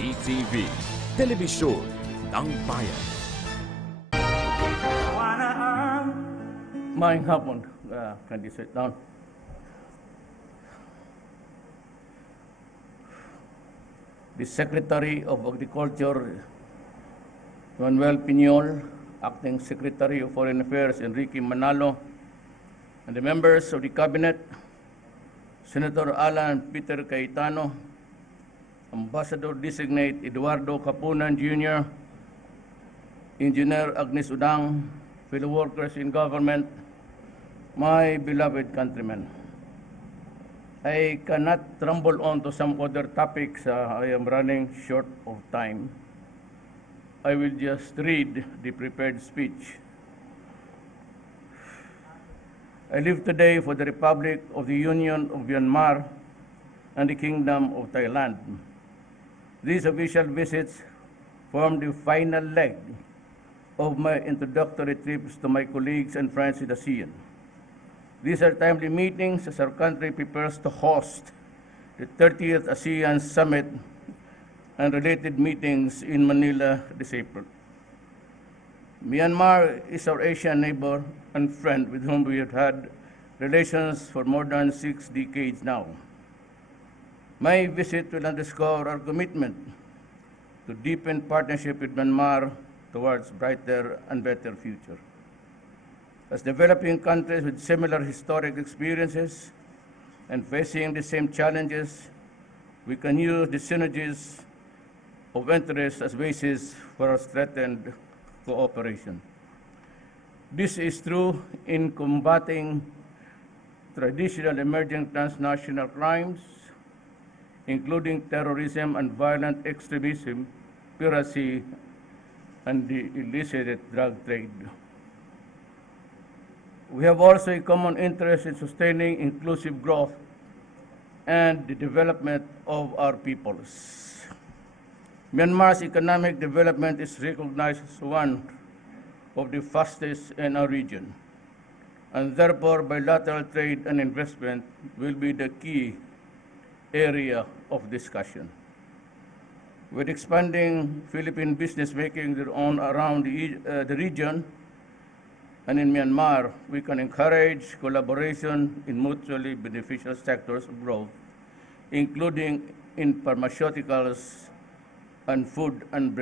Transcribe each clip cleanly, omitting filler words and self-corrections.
PTV, Telebisyon ng Bayan. Maayong hapon, can you sit down? The Secretary of Agriculture, Manuel Piñol, Acting Secretary of Foreign Affairs, Enrique Manalo, and the members of the Cabinet, Senator Alan Peter Cayetano, Ambassador-designate Eduardo Capunan Jr., Engineer Agnes Udang, fellow workers in government, my beloved countrymen. I cannot rumble on to some other topics. I am running short of time. I will just read the prepared speech. I live today for the Republic of the Union of Myanmar and the Kingdom of Thailand. These official visits form the final leg of my introductory trips to my colleagues and friends in ASEAN. These are timely meetings as our country prepares to host the 30th ASEAN Summit and related meetings in Manila this April. Myanmar is our Asian neighbor and friend with whom we have had relations for more than 6 decades now. My visit will underscore our commitment to deepen partnership with Myanmar towards brighter and better future. As developing countries with similar historic experiences and facing the same challenges, we can use the synergies of interest as basis for our strengthened cooperation. This is true in combating traditional emerging transnational crimes, including terrorism and violent extremism, piracy, and the illicit drug trade. We have also a common interest in sustaining inclusive growth and the development of our peoples. Myanmar's economic development is recognized as one of the fastest in our region, and therefore bilateral trade and investment will be the key area of discussion. With expanding Philippine business making their own around the region and in Myanmar, we can encourage collaboration in mutually beneficial sectors of growth, including in pharmaceuticals and food and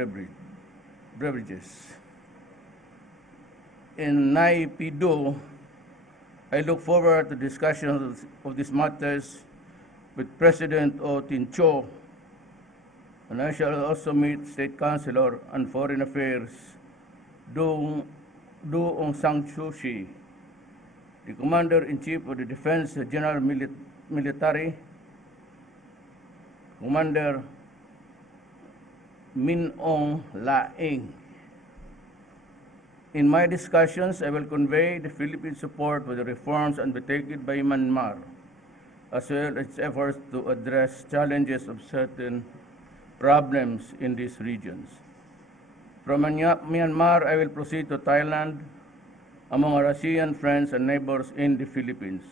beverages. In Naypyidaw, I look forward to discussions of these matters with President O Tincho, and I shall also meet State Councilor and Foreign Affairs Du Aung San Suu Kyi, the Commander-in-Chief of the Defense General Military, Commander Min Aung Hlaing. In my discussions, I will convey the Philippine support for the reforms undertaken by Myanmar, as well as its efforts to address challenges of certain problems in these regions. From Myanmar, I will proceed to Thailand, among our ASEAN friends and neighbors in the Philippines.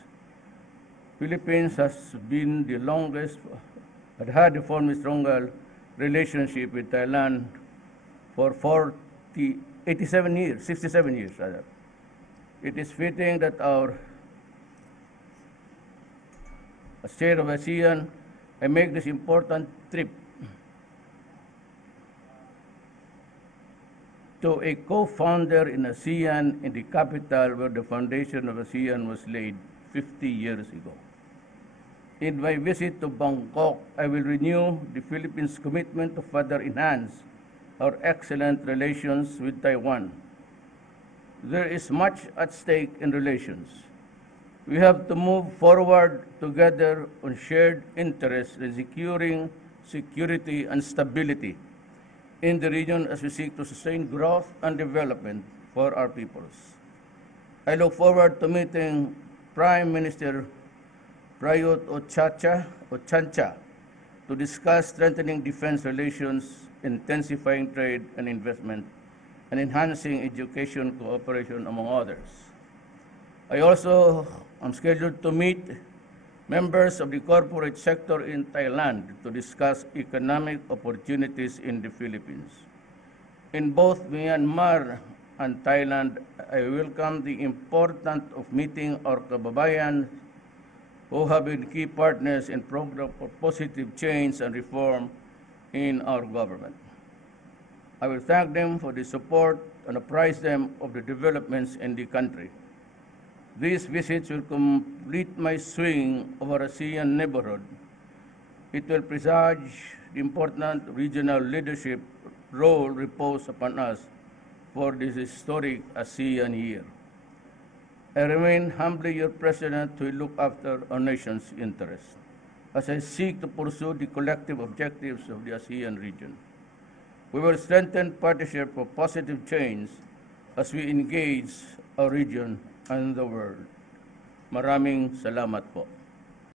Philippines has been the longest, had the former stronger relationship with Thailand for 67 years rather. It is fitting that our state of ASEAN, I make this important trip to a co-founder in ASEAN in the capital where the foundation of ASEAN was laid 50 years ago. In my visit to Bangkok, I will renew the Philippines' commitment to further enhance our excellent relations with Taiwan. There is much at stake in relations. We have to move forward together on shared interests in securing security and stability in the region as we seek to sustain growth and development for our peoples. I look forward to meeting Prime Minister Prayut Chan-o-cha to discuss strengthening defense relations, intensifying trade and investment, and enhancing education cooperation, among others. I also am scheduled to meet members of the corporate sector in Thailand to discuss economic opportunities in the Philippines. In both Myanmar and Thailand, I welcome the importance of meeting our kababayan who have been key partners in program for positive change and reform in our government. I will thank them for the support and apprise them of the developments in the country. These visits will complete my swing over ASEAN neighborhood. It will presage the important regional leadership role reposed upon us for this historic ASEAN year. I remain humbly your president to look after our nation's interests as I seek to pursue the collective objectives of the ASEAN region. We will strengthen partnership for positive change as we engage our region and the world. Maraming salamat po.